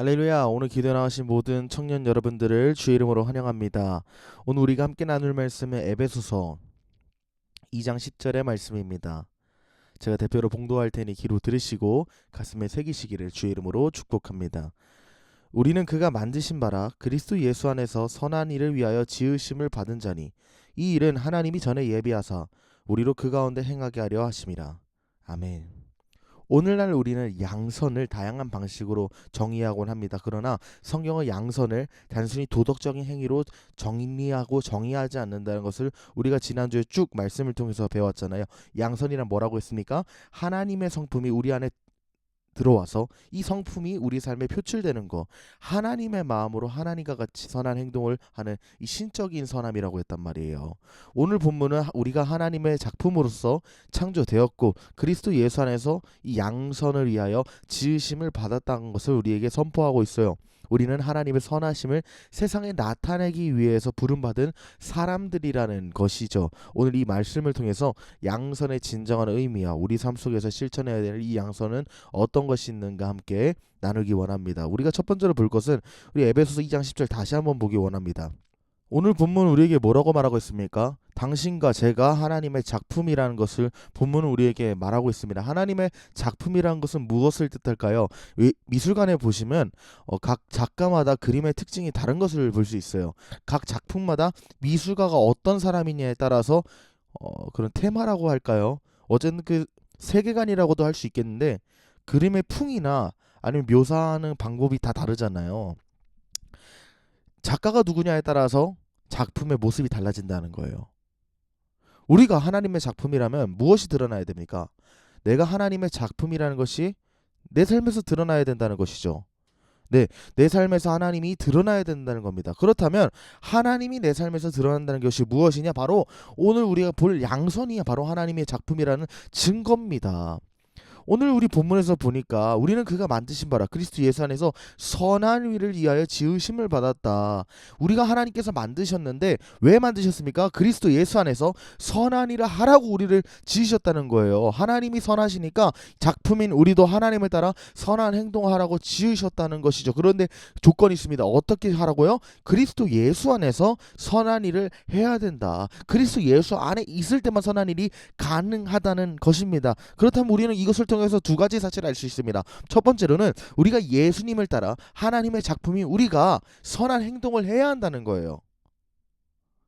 할렐루야. 오늘 기도에 나가신 모든 청년 여러분들을 주의 이름으로 환영합니다. 오늘 우리가 함께 나눌 말씀은 에베소서 2장 10절의 말씀입니다. 제가 대표로 봉도할 테니 귀로 들으시고 가슴에 새기시기를 주의 이름으로 축복합니다. 우리는 그가 만드신 바라 그리스도 예수 안에서 선한 일을 위하여 지으심을 받은 자니 이 일은 하나님이 전에 예비하사 우리로 그 가운데 행하게 하려 하심이라. 아멘. 오늘날 우리는 양선을 다양한 방식으로 정의하곤 합니다. 그러나 성경은 양선을 단순히 도덕적인 행위로 정리하고 정의하지 않는다는 것을 우리가 지난주에 쭉 말씀을 통해서 배웠잖아요. 양선이란 뭐라고 했습니까? 하나님의 성품이 우리 안에 들어와서 이 성품이 우리 삶에 표출되는 거, 하나님의 마음으로 하나님과 같이 선한 행동을 하는 이 신적인 선함이라고 했단 말이에요. 오늘 본문은 우리가 하나님의 작품으로서 창조되었고 그리스도 예수 안에서 이 양선을 위하여 지으심을 받았다는 것을 우리에게 선포하고 있어요. 우리는 하나님의 선하심을 세상에 나타내기 위해서 부름받은 사람들이라는 것이죠. 오늘 이 말씀을 통해서 양선의 진정한 의미와 우리 삶 속에서 실천해야 될 이 양선은 어떤 것이 있는가 함께 나누기 원합니다. 우리가 첫 번째로 볼 것은 우리 에베소서 2장 10절 다시 한번 보기 원합니다. 오늘 본문 우리에게 뭐라고 말하고 있습니까? 당신과 제가 하나님의 작품이라는 것을 본문은 우리에게 말하고 있습니다. 하나님의 작품이라는 것은 무엇을 뜻할까요? 미술관에 보시면 각 작가마다 그림의 특징이 다른 것을 볼 수 있어요. 각 작품마다 미술가가 어떤 사람이냐에 따라서 그런 테마라고 할까요? 어쨌든 그 세계관이라고도 할 수 있겠는데 그림의 풍이나 아니면 묘사하는 방법이 다 다르잖아요. 작가가 누구냐에 따라서 작품의 모습이 달라진다는 거예요. 우리가 하나님의 작품이라면 무엇이 드러나야 됩니까? 내가 하나님의 작품이라는 것이 내 삶에서 드러나야 된다는 것이죠. 네, 내 삶에서 하나님이 드러나야 된다는 겁니다. 그렇다면 하나님이 내 삶에서 드러난다는 것이 무엇이냐? 바로 오늘 우리가 볼 양선이 바로 하나님의 작품이라는 증거입니다. 오늘 우리 본문에서 보니까 우리는 그가 만드신 바라 그리스도 예수 안에서 선한 일을 위하여 지으심을 받았다. 우리가 하나님께서 만드셨는데 왜 만드셨습니까? 그리스도 예수 안에서 선한 일을 하라고 우리를 지으셨다는 거예요. 하나님이 선하시니까 작품인 우리도 하나님을 따라 선한 행동을 하라고 지으셨다는 것이죠. 그런데 조건이 있습니다. 어떻게 하라고요? 그리스도 예수 안에서 선한 일을 해야 된다. 그리스도 예수 안에 있을 때만 선한 일이 가능하다는 것입니다. 그렇다면 우리는 이것을 통해서 두 가지 사실을 알 수 있습니다. 첫 번째로는 우리가 예수님을 따라 하나님의 작품이 우리가 선한 행동을 해야 한다는 거예요.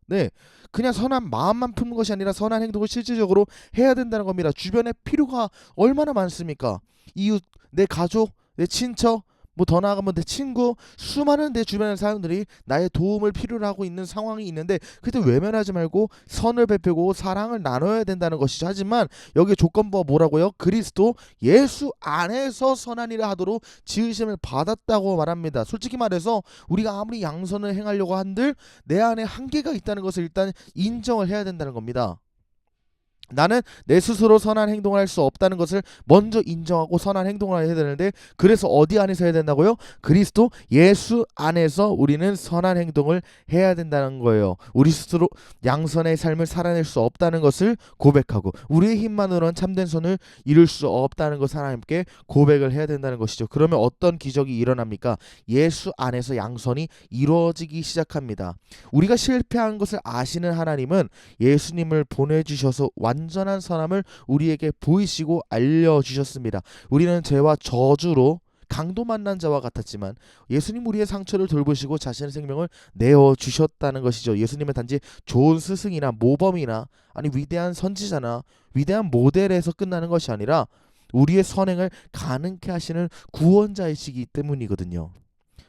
네, 그냥 선한 마음만 품는 것이 아니라 선한 행동을 실질적으로 해야 된다는 겁니다. 주변에 필요가 얼마나 많습니까? 이웃, 내 가족, 내 친척, 뭐 더 나아가면 내 친구, 수많은 내 주변의 사람들이 나의 도움을 필요로 하고 있는 상황이 있는데 그때 외면하지 말고 선을 베풀고 사랑을 나눠야 된다는 것이죠. 하지만 여기 조건부가 뭐라고요? 그리스도 예수 안에서 선한 일을 하도록 지으심을 받았다고 말합니다. 솔직히 말해서 우리가 아무리 양선을 행하려고 한들 내 안에 한계가 있다는 것을 일단 인정을 해야 된다는 겁니다. 나는 내 스스로 선한 행동을 할 수 없다는 것을 먼저 인정하고 선한 행동을 해야 되는데 그래서 어디 안에서 해야 된다고요? 그리스도 예수 안에서 우리는 선한 행동을 해야 된다는 거예요. 우리 스스로 양선의 삶을 살아낼 수 없다는 것을 고백하고 우리의 힘만으로는 참된 선을 이룰 수 없다는 것을 하나님께 고백을 해야 된다는 것이죠. 그러면 어떤 기적이 일어납니까? 예수 안에서 양선이 이루어지기 시작합니다. 우리가 실패한 것을 아시는 하나님은 예수님을 보내주셔서 완전한 선함을 우리에게 보이시고 알려주셨습니다. 우리는 죄와 저주로 강도 만난 자와 같았지만 예수님 우리의 상처를 돌보시고 자신의 생명을 내어주셨다는 것이죠. 예수님은 단지 좋은 스승이나 모범이나 아니 위대한 선지자나 위대한 모델에서 끝나는 것이 아니라 우리의 선행을 가능케 하시는 구원자이시기 때문이거든요.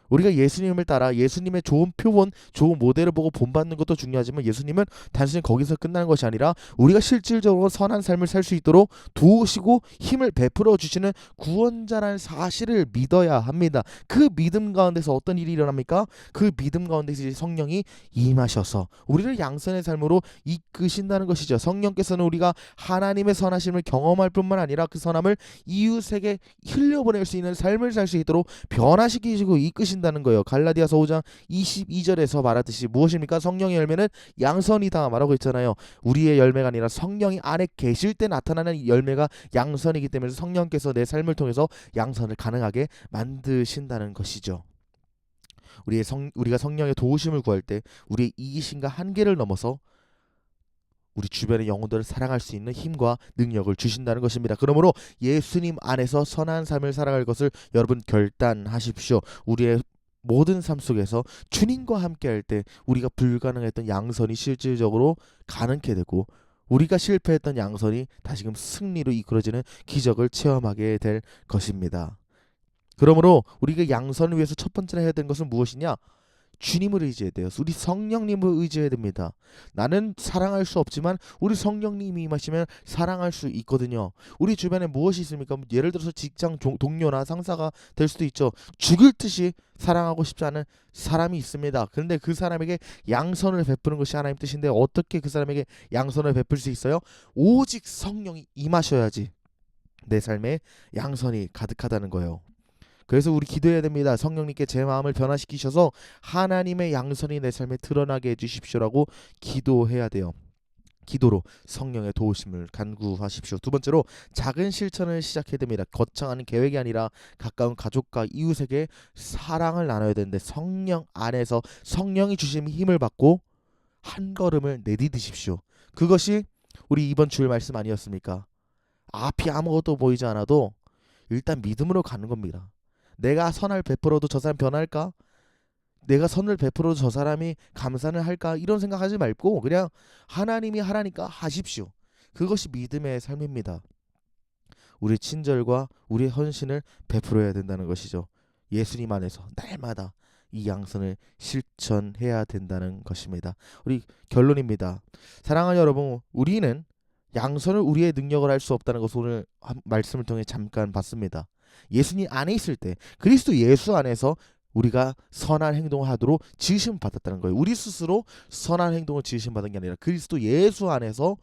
우리가 예수님을 따라 예수님의 좋은 표본, 좋은 모델을 보고 본받는 것도 중요하지만 예수님은 단순히 거기서 끝나는 것이 아니라 우리가 실질적으로 선한 삶을 살 수 있도록 도우시고 힘을 베풀어 주시는 구원자라는 사실을 믿어야 합니다. 그 믿음 가운데서 어떤 일이 일어납니까? 그 믿음 가운데서 성령이 임하셔서 우리를 양선의 삶으로 이끄신다는 것이죠. 성령께서는 우리가 하나님의 선하심을 경험할 뿐만 아니라 그 선함을 이웃에게 흘려보낼 수 있는 삶을 살 수 있도록 변화시키시고 이끄신다는 된다는 거예요. 갈라디아서 5장 22절에서 말하듯이 무엇입니까? 성령의 열매는 양선이다 말하고 있잖아요. 우리의 열매가 아니라 성령이 안에 계실 때 나타나는 열매가 양선이기 때문에 성령께서 내 삶을 통해서 양선을 가능하게 만드신다는 것이죠. 우리가 성령의 도우심을 구할 때 우리의 이기심과 한계를 넘어서 우리 주변의 영혼들을 사랑할 수 있는 힘과 능력을 주신다는 것입니다. 그러므로 예수님 안에서 선한 삶을 살아갈 것을 여러분 결단하십시오. 우리의 모든 삶 속에서 주님과 함께 할 때 우리가 불가능했던 양선이 실질적으로 가능케 되고, 우리가 실패했던 양선이 다시금 승리로 이끌어지는 기적을 체험하게 될 것입니다. 그러므로 우리가 양선을 위해서 첫 번째로 해야 되는 것은 무엇이냐? 주님을 의지해야 돼요. 우리 성령님을 의지해야 됩니다. 나는 사랑할 수 없지만 우리 성령님이 임하시면 사랑할 수 있거든요. 우리 주변에 무엇이 있습니까? 예를 들어서 직장 동료나 상사가 될 수도 있죠. 죽을 듯이 사랑하고 싶지 않은 사람이 있습니다. 그런데 그 사람에게 양선을 베푸는 것이 하나님 뜻인데, 어떻게 그 사람에게 양선을 베풀 수 있어요? 오직 성령이 임하셔야지 내 삶에 양선이 가득하다는 거예요. 그래서 우리 기도해야 됩니다. 성령님께 제 마음을 변화시키셔서 하나님의 양선이 내 삶에 드러나게 해주십시오라고 기도해야 돼요. 기도로 성령의 도우심을 간구하십시오. 두 번째로 작은 실천을 시작해야 됩니다. 거창한 계획이 아니라 가까운 가족과 이웃에게 사랑을 나눠야 되는데, 성령 안에서 성령이 주신 힘을 받고 한 걸음을 내디디십시오. 그것이 우리 이번 주일 말씀 아니었습니까? 앞이 아무것도 보이지 않아도 일단 믿음으로 가는 겁니다. 내가 선을 베풀어도 저 사람 변할까? 내가 선을 베풀어도 저 사람이 감사를 할까? 이런 생각하지 말고 그냥 하나님이 하라니까 하십시오. 그것이 믿음의 삶입니다. 우리 친절과 우리의 헌신을 베풀어야 된다는 것이죠. 예수님 안에서 날마다 이 양선을 실천해야 된다는 것입니다. 우리 결론입니다. 사랑하는 여러분, 우리는 양선을 우리의 능력을 할 수 없다는 것을 오늘 말씀을 통해 잠깐 봤습니다. 예수님 안에 있을 때, 그리스도 예수 안에서 우리가 선한 행동을 하도록 지으심 받았다는 거예요. 우리 스스로 선한 행동을 지으심 받은 게 아니라 그리스도 예수 안에서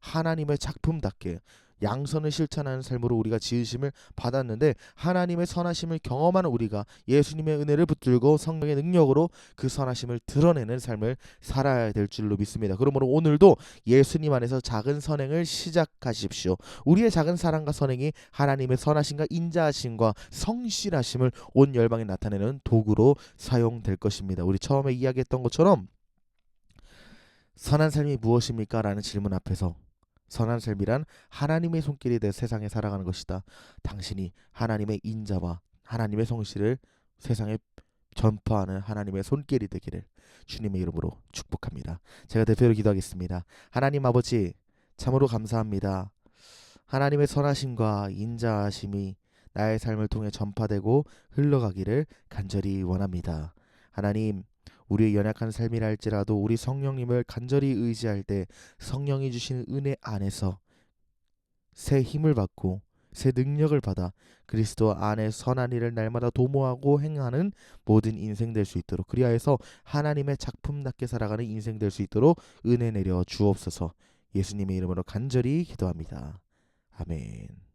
하나님의 작품답게 양선을 실천하는 삶으로 우리가 지으심을 받았는데, 하나님의 선하심을 경험하는 우리가 예수님의 은혜를 붙들고 성령의 능력으로 그 선하심을 드러내는 삶을 살아야 될 줄로 믿습니다. 그러므로 오늘도 예수님 안에서 작은 선행을 시작하십시오. 우리의 작은 사랑과 선행이 하나님의 선하심과 인자하심과 성실하심을 온 열방에 나타내는 도구로 사용될 것입니다. 우리 처음에 이야기했던 것처럼 선한 삶이 무엇입니까? 라는 질문 앞에서 선한 삶이란 하나님의 손길이 내 세상에 살아가는 것이다. 당신이 하나님의 인자와 하나님의 성실을 세상에 전파하는 하나님의 손길이 되기를 주님의 이름으로 축복합니다. 제가 대표로 기도하겠습니다. 하나님 아버지, 참으로 감사합니다. 하나님의 선하심과 인자하심이 나의 삶을 통해 전파되고 흘러가기를 간절히 원합니다. 하나님, 우리의 연약한 삶이라 할지라도 우리 성령님을 간절히 의지할 때 성령이 주시는 은혜 안에서 새 힘을 받고 새 능력을 받아 그리스도 안에 선한 일을 날마다 도모하고 행하는 모든 인생 될 수 있도록, 그리하여서 하나님의 작품답게 살아가는 인생 될 수 있도록 은혜 내려 주옵소서. 예수님의 이름으로 간절히 기도합니다. 아멘.